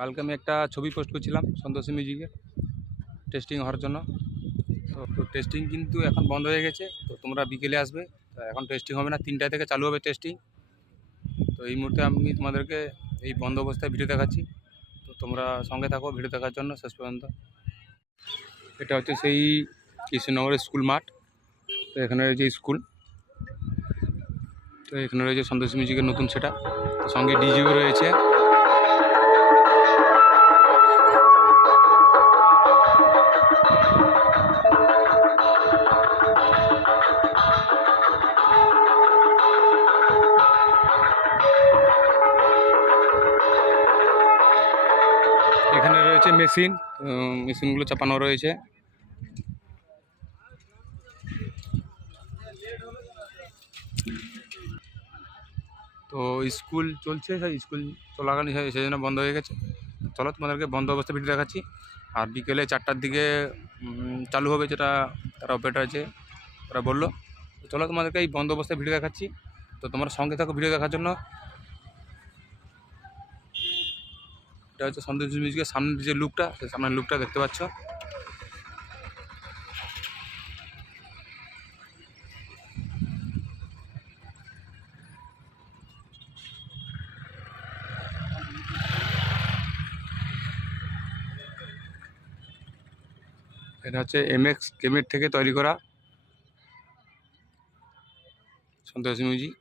কালকে আমি একটা ছবি পোস্ট করছিলাম সন্তোষী মিউজিকে টেস্টিং হওয়ার জন্য। তো টেস্টিং কিন্তু এখন বন্ধ হয়ে গেছে। তো তোমরা বিকেলে আসবে। তো এখন টেস্টিং হবে না, 3টা থেকে চালু হবে টেস্টিং। তো এই মুহূর্তে আমি তোমাদেরকে এই বন্ধ অবস্থায় ভিডিও দেখাচ্ছি। তো তোমরা সঙ্গে থাকো ভিডিও দেখার জন্য শেষ পর্যন্ত। এটা হচ্ছে সেই কৃষ্ণনগরের স্কুল মাঠ। তো এখানে রয়েছে স্কুল। তো এখানে রয়েছে সন্তোষী মিউজিকের নতুন সেটা, তো সঙ্গে ডিজিও রয়েছে। এখানে রয়েছে মেশিনগুলো চাপানো রয়েছে। তো স্কুল চলছে, সেই স্কুল চলাকালীন সেই জন্য বন্ধ হয়ে গেছে। চলো তোমাদেরকে বন্ধ অবস্থা ভিডিও দেখাচ্ছি। আর বিকেলে 4টার দিকে চালু হবে, যেটা তারা অপারেটার আছে তারা বললো। চলো তোমাদেরকে এই বন্ধ অবস্থায় ভিডিও দেখাচ্ছি। তো তোমরা সঙ্গে থাকো ভিডিও দেখার জন্য। এটা হচ্ছে সন্তোষী মিউজিকের সামনের যে লুকটা, সেই সামনের লুকটা দেখতে পাচ্ছ। এটা হচ্ছে MX কেমের থেকে তৈরি করা সন্তোষী মিউজিক।